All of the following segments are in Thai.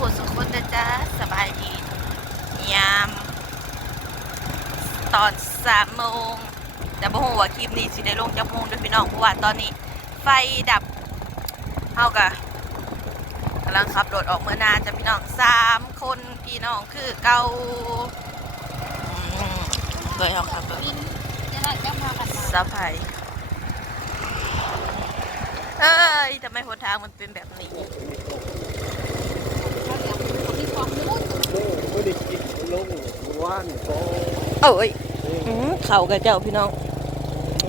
ขุสุขุนนะจ๊ะสบายดียาม ตอนสามโมงแต่บ่ฮู้ว่าคลิปนี้สิได้ลงจักโมงเด้วยพี่น้องเพราะว่าตอนนี้ไฟดับเฮากะกำลังขับรถออกเมื่อนาจะพี่น้องสามคนพี่น้องคือเก่าเลยเฮาขับรถจะได้จะพากันมาสะพายเอ้ยทำไมหนทางมันเป็นแบบนี้ มีความรู้ ไม่ได้กินลงว่านก็ เอ้ยอืมเขากับเจ้าพี่น้อง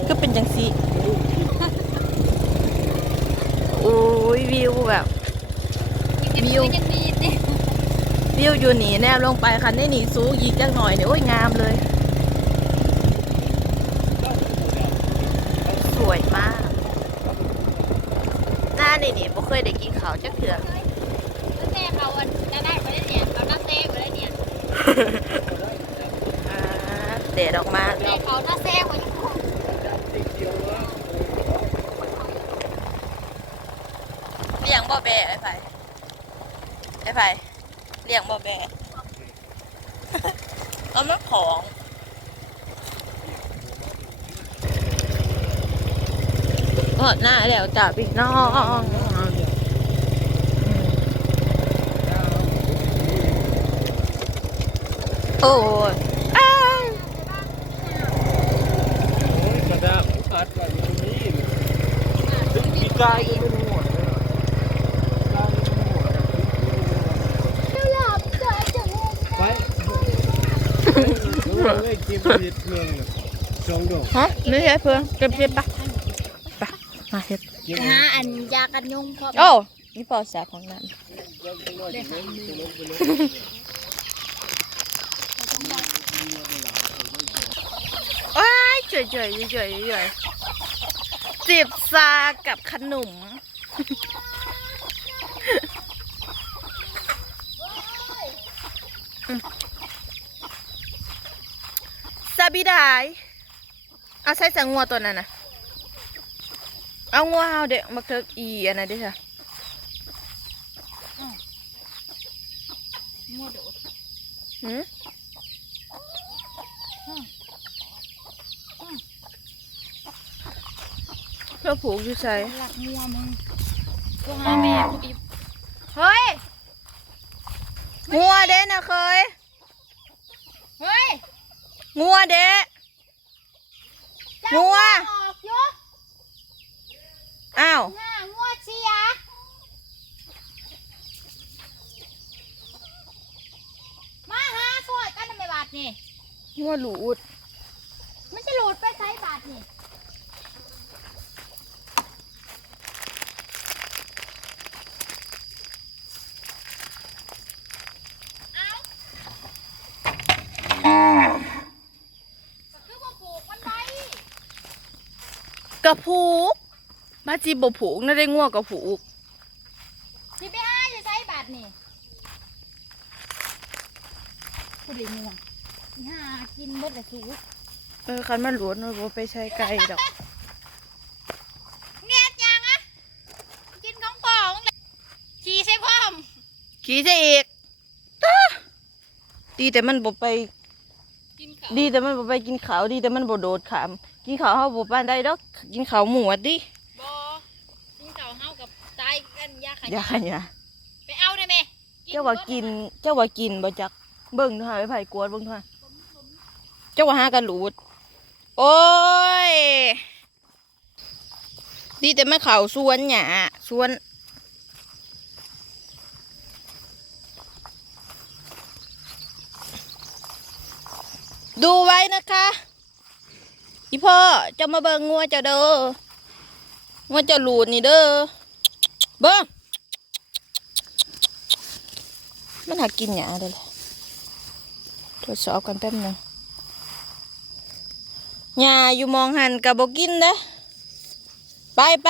ก็เป็นจังสีโอ้ยวิวแบบ วิววิวอยู่หนีแนบลงไปคันได้หนีสูงยีกจังหน่อยเนี่ยโอ้ยงามเลย สวยมาก หน้านี่นี่บ่เคยได้กินข้าวจักเถื่อ แซ่เขาอันจะได้ไปได้เนี่ยเขาหน้าแซ่ไปได้เนี่ยเดดออกมาแซ่เขาหน้าแซ่เขาอยู่เลี้ยงบ่อแบะไอ้ไผ่ไอ้ไผ่เลี้ยงบ่อแบะเอามาของกอดหน้าแล้วจ้ะพี่น้อง โอ้ยอ้าวกระดางอัดไว้ตรงนี้ถึงปีกายก็ไม่รู้หมดเลยกายก็ไม่รู้หมดเจ้าหลับเจ้าจะไปรู้ว่าไม่กินผิดเพื่อนสองดอกฮะไม่ใช่เพื่อนเก็บเก็บปะไปมาเฮ็ดกินหาอันยากันยุงพอโอ้นี่ปอแสบของนั้นได้หามือ ว้าย เฉยเฉยเฉยเฉยจีบซากับขนม ซาบิดายเอาใส่สังงัวตัวนั้นนะเอางัวเอาเด็กมาเทิกอีอันนั้นดิค่ะมัวโดดหืม เพื่อผูกอยู่ใส่หลักมัวมึงก็หาแม่กูอีเฮ้ยงัวเด้นะเคยเฮ้ยงัวเด้งัวออกเยอะอ้าวหน้างัวเชียมาหาสวยกันทำไมบาทนี่งัวหลูดมันจะหลุดไปใช้บาทนี่ คือบ่ผูกมันไว้ ก ระผูกมาจีบผูกน่าได้งัวกระผูกสิไปหาอยู่ใช้บาทนี่ผู้ดีงัวสิหากินเบิดละสูเออคันมันหลวดมันบ่ไปใช้ไก่ดอกเงียบยังอะกินของปองเลยขี่ใส่พร้อมขี่ใช่อีกต๊ะดีแต่มันบ่ไป กินเขาดีแต่มันบ่ไปกินข้าวดีแต่มันบ่โดดขาม กินข้าวเฮาบ่ปานใดดอก กินข้าวหมูอะดิบอกินเขาเฮากับตายกันยาขอย่าขยะไปเอาได้ไหมเจ้าว่ากิน เจ้าว่ากินบ่จัก เบิ่งเท่าไอ้ไผกวดเบิ่งเท่าเจ้าว่าหากันหลูด โอ้ย ดีแต่มันเข้าสวนหญ้าสวน ดูไว้ นะคะอีพ่อจะมาเบิ่งงัวเจ้าเด้องัวเจ้าหลูดนี่เด้อเบิ่งมันหากินหยาเลยล่ะทดสอบกันแป๊บนึงหญ้าอยู่มองหันกับบกินนะไปไป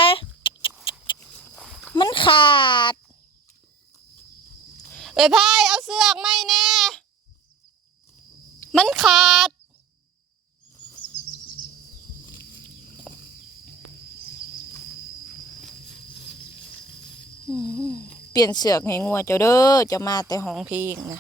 มันขาดเอ้ยพายเอาเสือกไหมแน่ มันขาด เปลี่ยนเสือกให้งัวเจ้าเด้อจะมาแต่ห้องเพลงนะ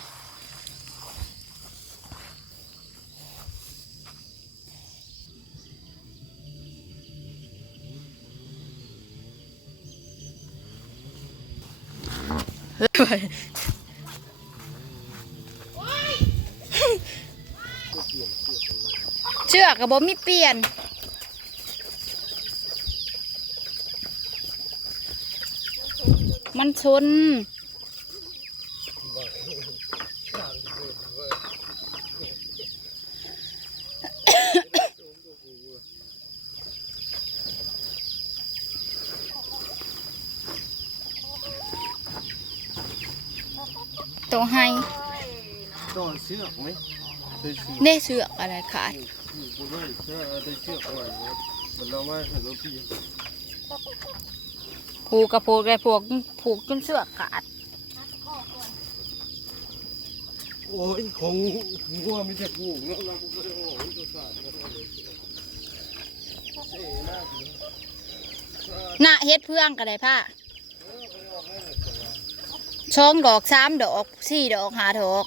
เชือกกับบ่มีเปลี่ยน มันชน ตัวให้ต่อเชือกไหมได้เชือกได้เสือกอะไรขาดกูได้เชือกได้เชือกอาไว้นะมันเราไม่เห็นเราพี่ ผูกกับผูกเลยผูกผูกจนเสือกขาดโอ้ยของงัวมีแต่กูเนาะเราก็ได้โอ้ยตัวสาดเนาะเลยเอ๊ะน่าสิน่ะเฮ็ดเพื่องก็ได้ผ้าช่องดอกสามดอกสี่ดอกห้าดอก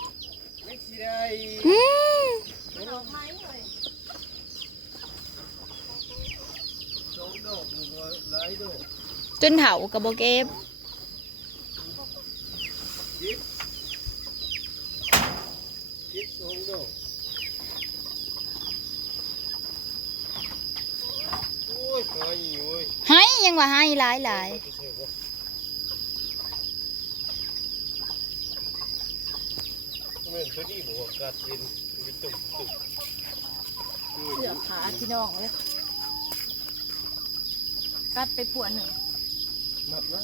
ไม่สิได้อืมสองดอกหนึ่งร้อยหลายดอก จนเถากับโบเก็บคิดสองดอกโอ้ยหายอยู่เว้ยให้ยังว่าให้หลายหลายเหมือนตัวนี้บอกกัดเป็นเป็นตุ่มตุ่มเสือกขาพี่น้องเลยกัดไปปวดหนึ่ง มัดนะ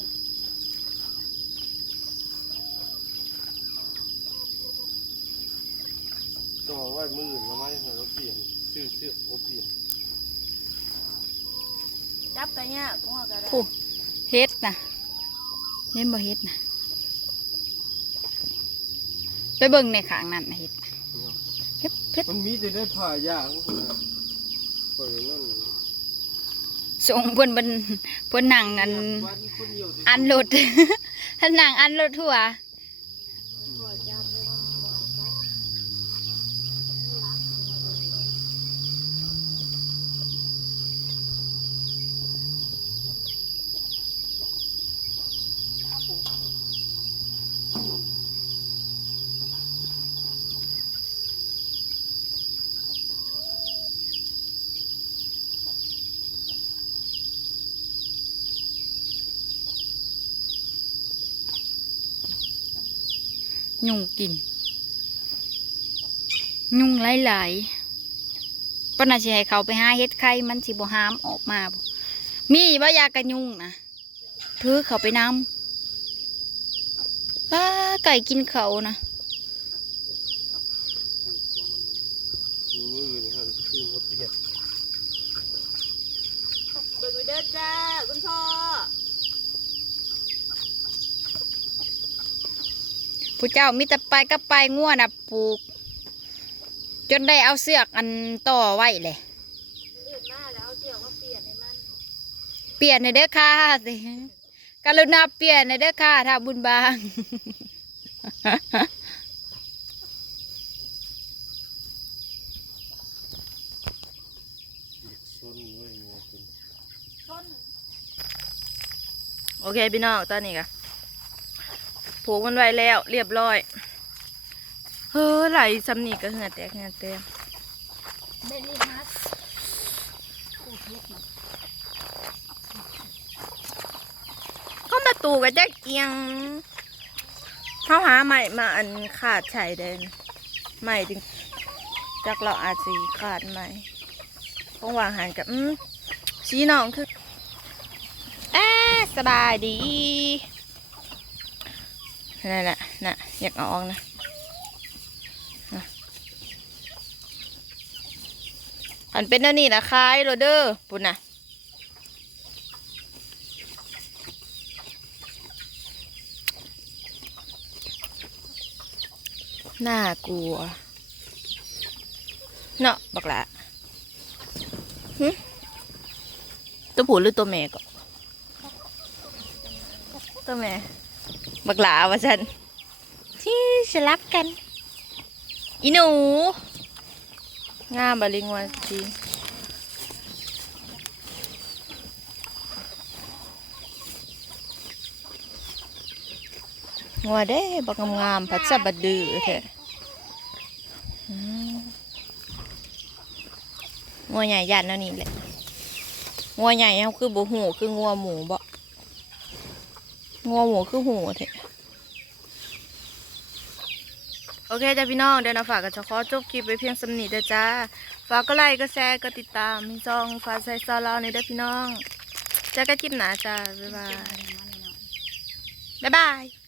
ต่อไว้มือแล้วไหมเราเปลี่ยนชื่อเสื้อเราเปลี่ยนจับกันเนี่ยกูหากระผู้เฮ็ดนะเล่นบ่เฮ็ดนะไปเบิ่งในขางนั่นน่ะเฮ็ดเฮ็ดเฮ็ดมันมีแต่ได้ผ่ายากก็คือเปิดนั่น ส่งเพิ่นเพิ่นเพิ่นนั่งอันวันคนเดียวสิอันรถท่านนั่งอันรถทั่ว ยุงกิน ยุงหลายๆก็น่าสิให้เขาไปหาเฮ็ดไข่มันสิบ่หามออกมาบ่มีบ่ยากันยุงนะถือเขาไปนำป้าไก่กินเขานะมือนี่ฮะคือว่าเปลี่ยนเบิกไปเด้อจ้าคุณพ่อ ผู้เจ้ามีแต่ไปกับไปง่วน่ะปลูก จนได้เอาเสือกอันต่อไว้เลยอื่นมาแล้วเอาเสี่ยวมาเปลี่ยนให้มันเปลี่ยนในเด้อค่ะสิกรุณาเปลี่ยนในเด้อค่ะถ้าบุญบางซนเว้ยงัวเป็นโอเคพี่น้องตอนนี้กะ ผูกมันไว้แล้ว เรียบร้อย เฮ้อไหลสำนีก็เหงื่อแตกเหงื่อแตกเข้ามาตูกับจักเอียงเขาหาใหม่มาอันขาดใช่เดนใหม่จริงจักเราอาจสีขาดใหม่คงวางหันกับชี้น้องคืออ่าสบายดี นั่นน่ะน่ะอยากเอาออกนะอันเป็นเท่านี้นะคายโรเดอร์ปุ่นน่ะน่ากลัว เนาะบักละหึตัวผู้หรือตัวแม่ก็ตัวแม่ บักหลาว่าฉันที่จะรักกัน อีหนู งามบลิงวันจีงัวเด้บักงามๆพัดสะบัดดื้อแท้อืมงัวใหญ่ยันแล้วนี่แหละงัวใหญ่เขาคือบูหูคืองัวหมูบ่ งัวหมูคือหูแท้โอเคจ้าพี่น้องเดี๋ยวนะฝากกับจะขอจบคลิปไปเพียงสำนีเด้อจ้า ฝากก็ไลค์ก็แชร์ก็ติดตามมีซองฝากใส่ซอเราในเด้อพี่น้องเจอกันคลิปหน้าจ้าบ๊ายบายบ๊ายบาย